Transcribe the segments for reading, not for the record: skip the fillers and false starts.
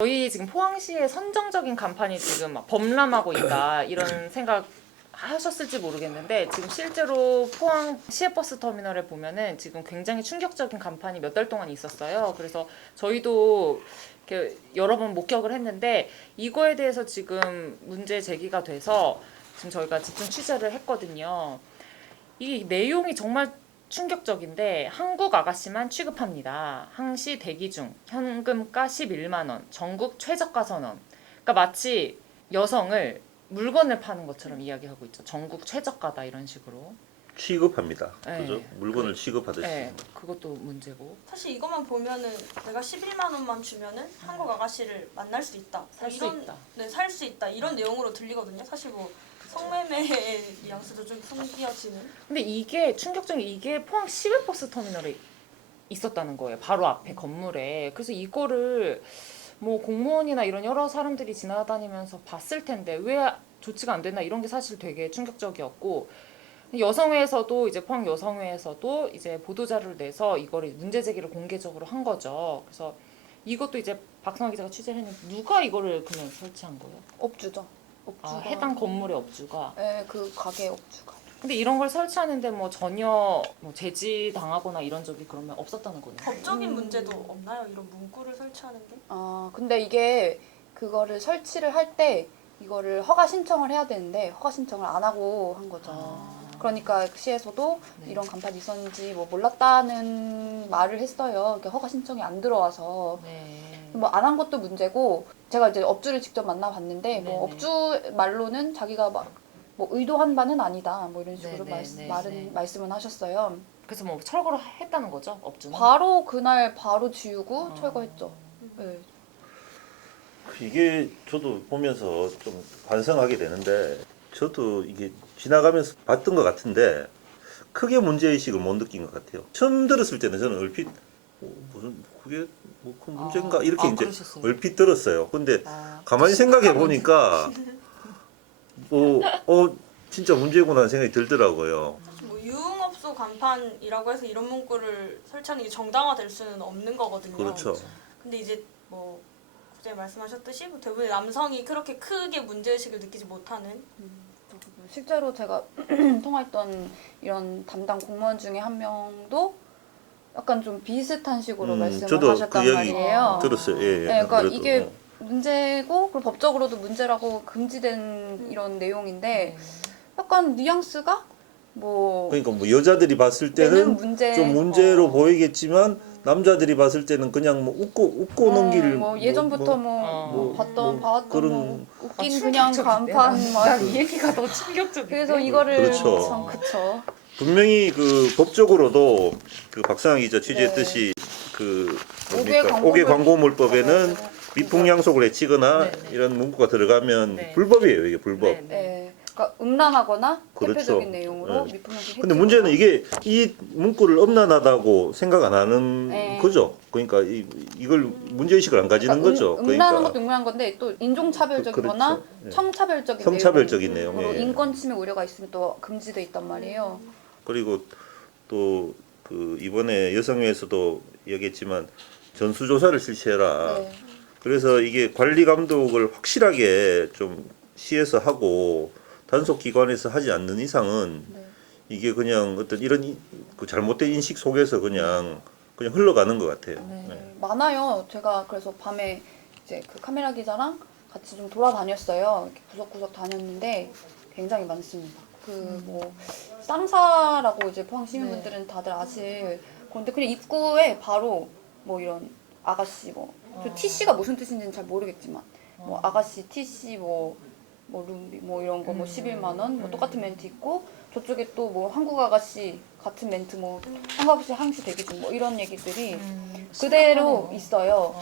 저희 지금 포항시의 선정적인 간판이 지금 막 범람하고 있다 이런 생각 하셨을지 모르겠는데 지금 실제로 포항 시외버스 터미널에 보면은 지금 굉장히 충격적인 간판이 몇 달 동안 있었어요. 그래서 저희도 이렇게 여러 번 목격을 했는데 이거에 대해서 지금 문제 제기가 돼서 지금 저희가 집중 취재를 했거든요. 이 내용이 정말 충격적인데 한국 아가씨만 취급합니다. 항시 대기 중 현금가 11만 원 전국 최저가 선언. 그러니까 마치 여성을 물건을 파는 것처럼 이야기하고 있죠. 전국 최저가다 이런 식으로. 취급합니다. 네. 그죠? 물건을 취급하듯이. 네, 그것도 문제고. 사실 이것만 보면은 내가 11만 원만 주면은 한국 아가씨를 만날 수 있다. 살 수 있다. 네, 살 수 있다. 이런 내용으로 들리거든요. 사실 뭐 성매매의 뉘앙스도 좀 풍기어지는. 근데 이게 충격적인 이게 포항 시외버스 터미널에 있었다는 거예요. 바로 앞에 건물에. 그래서 이거를 뭐 공무원이나 이런 여러 사람들이 지나다니면서 봤을 텐데 왜 조치가 안 됐나 이런 게 사실 되게 충격적이었고 여성회에서도 이제 포항 여성회에서도 이제 보도자료를 내서 이거를 문제 제기를 공개적으로 한 거죠. 그래서 이것도 이제 박성화 기자가 취재를 했는데 누가 이거를 그러면 설치한 거예요? 업주죠. 업주가. 해당 건물의 업주가. 네, 그 가게 업주가. 근데 이런 걸 설치하는데 뭐 전혀 뭐 제지 당하거나 이런 적이 그러면 없었다는 거네요. 법적인 문제도 없나요? 이런 문구를 설치하는 게? 근데 이게 그거를 설치를 할 때 이거를 허가 신청을 해야 되는데 허가 신청을 안 하고 한 거죠. 그러니까 시에서도 네. 이런 간판이 있었는지 뭐 몰랐다는 말을 했어요. 이렇게 허가 신청이 안 들어와서. 네. 뭐 안 한 것도 문제고 제가 이제 업주를 직접 만나봤는데 뭐 네네. 업주 말로는 자기가 막 뭐 의도한 바는 아니다 뭐 이런 식으로 네네, 말씀은 하셨어요. 그래서 뭐 철거를 했다는 거죠, 업주는? 바로 그날 바로 지우고 아. 철거했죠. 네. 이게 저도 보면서 좀 반성하게 되는데 저도 이게 지나가면서 봤던 것 같은데 크게 문제의식을 못 느낀 것 같아요. 처음 들었을 때는 저는 얼핏 무슨 그게 뭐 큰 문제인가 이렇게 이제 그러셨어요? 얼핏 들었어요. 근데 아, 가만히 생각해 보니까 진짜 문제구나 하는 생각이 들더라고요. 사실 뭐 유흥업소 간판이라고 해서 이런 문구를 설치하는 게 정당화될 수는 없는 거거든요. 그렇죠. 근데 이제 뭐 국장님 말씀하셨듯이 뭐 대부분의 남성이 그렇게 크게 문제의식을 느끼지 못하는 실제로 제가 통화했던 이런 담당 공무원 중에 한 명도 약간 좀 비슷한 식으로 말씀을 저도 하셨단 그 얘기 말이에요. 들었어요. 예, 예. 네, 그러니까 그래도, 이게 문제고 그리고 법적으로도 문제라고 금지된 이런 내용인데 약간 뉘앙스가 뭐 그러니까 뭐 여자들이 봤을 때는 때는 문제 좀 문제로 보이겠지만 남자들이 봤을 때는 그냥 뭐 웃고 넘길 뭐 예전부터 봤던 그런 뭐 웃긴 아, 그냥 충격적인데? 간판 막 난이 얘기가 더 충격적인데. 그래서 이거를 그렇죠. 참 그쵸. 분명히 그 법적으로도 그 박상아 기자 취재했듯이 그 뭡니까? 옥외 광고물법에는 미풍양속을 해치거나 네, 네. 이런 문구가 들어가면 네. 불법이에요. 이게 불법. 네, 네. 네, 그러니까 음란하거나 그렇죠. 대표적인 내용으로 네. 미풍양식. 근데 문제는 이게 이 문구를 엄란하다고 생각 안 하는 네. 거죠. 그러니까 이걸 문제의식을 안 가지는 거죠. 음란한 것도 음란한 건데 또 인종차별적이거나 그렇죠. 네. 성차별적인 성차별적인 내용. 내용으로 예. 인권 침해 우려가 있으면 또 금지돼 있단 말이에요. 그리고 또 그 이번에 여성회에서도 얘기했지만 전수조사를 실시해라. 네. 그래서 이게 관리 감독을 확실하게 좀 시에서 하고 단속 기관에서 하지 않는 이상은 네. 이게 그냥 어떤 이런 그 잘못된 인식 속에서 그냥 흘러가는 것 같아요. 네. 네. 많아요. 제가 그래서 밤에 이제 그 카메라 기자랑 같이 좀 돌아다녔어요. 이렇게 구석구석 다녔는데 굉장히 많습니다. 그 뭐 쌍사라고 이제 포항 시민분들은 다들 아실 건데 그냥 입구에 바로 뭐 이런 아가씨 저 TC가 무슨 뜻인지는 잘 모르겠지만 뭐 아가씨 TC 뭐 룸비 뭐 이런 거 뭐 11만 원 뭐 똑같은 멘트 있고 저쪽에 또 뭐 한국 아가씨 같은 멘트 뭐 한국 아가씨 항시 대기 중 뭐 이런 얘기들이 그대로 있어요.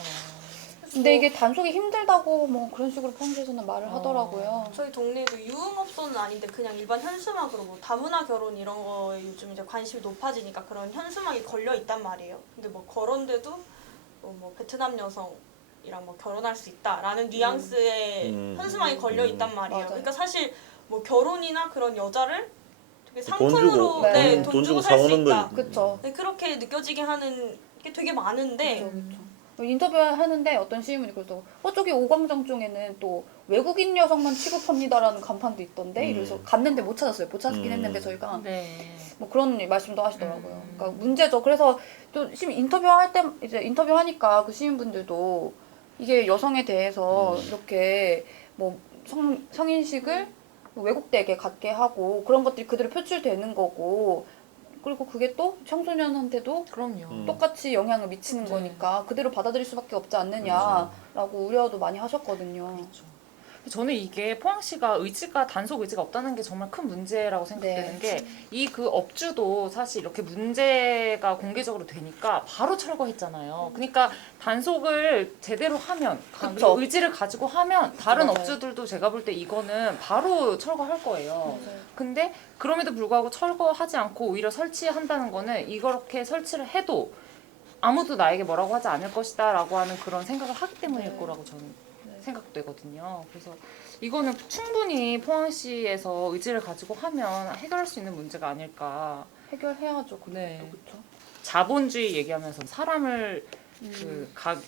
근데 이게 단속이 힘들다고 뭐 그런 식으로 포항시에서는 말을 하더라고요. 저희 동네에도 유흥업소는 아닌데 그냥 일반 현수막으로 뭐 다문화 결혼 이런 거에 요즘 이제 관심이 높아지니까 그런 현수막이 걸려 있단 말이에요. 근데 뭐 그런데도 뭐 베트남 여성이랑 뭐 결혼할 수 있다라는 뉘앙스의 현수막이 걸려 있단 말이에요. 맞아요. 그러니까 사실 뭐 결혼이나 그런 여자를 되게 돈 상품으로 주고, 돈 주고 살 수 사오는 있다. 건 그쵸. 네, 그렇게 느껴지게 하는 게 되게 많은데 그쵸. 인터뷰하는데 어떤 시민분이 그래서 저기 오광장중에는 또 외국인 여성만 취급합니다라는 간판도 있던데 이래서 갔는데 못 찾았어요. 못 찾긴 했는데 저희가 네. 뭐 그런 말씀도 하시더라고요. 그러니까 문제죠. 그래서 또 인터뷰할 때 이제 인터뷰하니까 그 시민분들도 이게 여성에 대해서 이렇게 뭐 성인식을 왜곡되게 갖게 하고 그런 것들이 그대로 표출되는 거고 그리고 그게 또 청소년한테도 그럼요. 똑같이 영향을 미치는 네. 거니까 그대로 받아들일 수밖에 없지 않느냐라고 우려도 많이 하셨거든요. 저는 이게 포항시가 의지가 단속 의지가 없다는 게 정말 큰 문제라고 생각되는 게 이 그 업주도 사실 이렇게 문제가 공개적으로 되니까 바로 철거했잖아요. 그러니까 단속을 제대로 하면 그쵸. 의지를 가지고 하면 다른 맞아요. 업주들도 제가 볼 때 이거는 바로 철거할 거예요. 맞아요. 근데 그럼에도 불구하고 철거하지 않고 오히려 설치한다는 거는 이렇게 설치를 해도 아무도 나에게 뭐라고 하지 않을 것이다 라고 하는 그런 생각을 하기 때문일 네. 거라고 저는 네. 생각되거든요. 그래서 이거는 충분히 포항시에서 의지를 가지고 하면 해결할 수 있는 문제가 아닐까. 해결해야죠. 네. 그렇죠. 자본주의 얘기하면서 사람을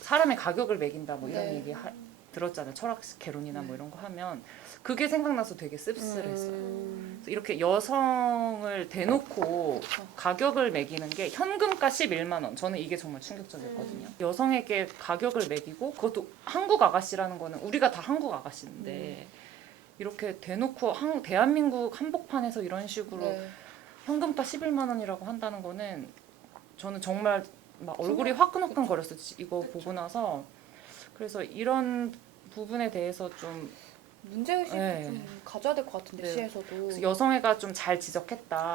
사람의 가격을 매긴다 뭐 이런 네. 얘기 들었잖아요. 철학 개론이나 뭐 이런 거 하면 그게 생각나서 되게 씁쓸했어요. 그래서 이렇게 여성을 대놓고 그쵸. 가격을 매기는 게 현금가 11만 원. 저는 이게 정말 충격적이었거든요. 여성에게 가격을 매기고 그것도 한국 아가씨라는 거는 우리가 다 한국 아가씨인데 이렇게 대놓고 대한민국 한복판에서 이런 식으로 네. 현금가 11만 원이라고 한다는 거는 저는 정말 막 얼굴이 화끈화끈 거렸어요. 이거 보고 나서. 그래서 이런 부분에 대해서 좀 문제의식 네. 좀 가져야 될 것 같은데 네. 시에서도. 그래서 여성애가 좀 잘 지적했다.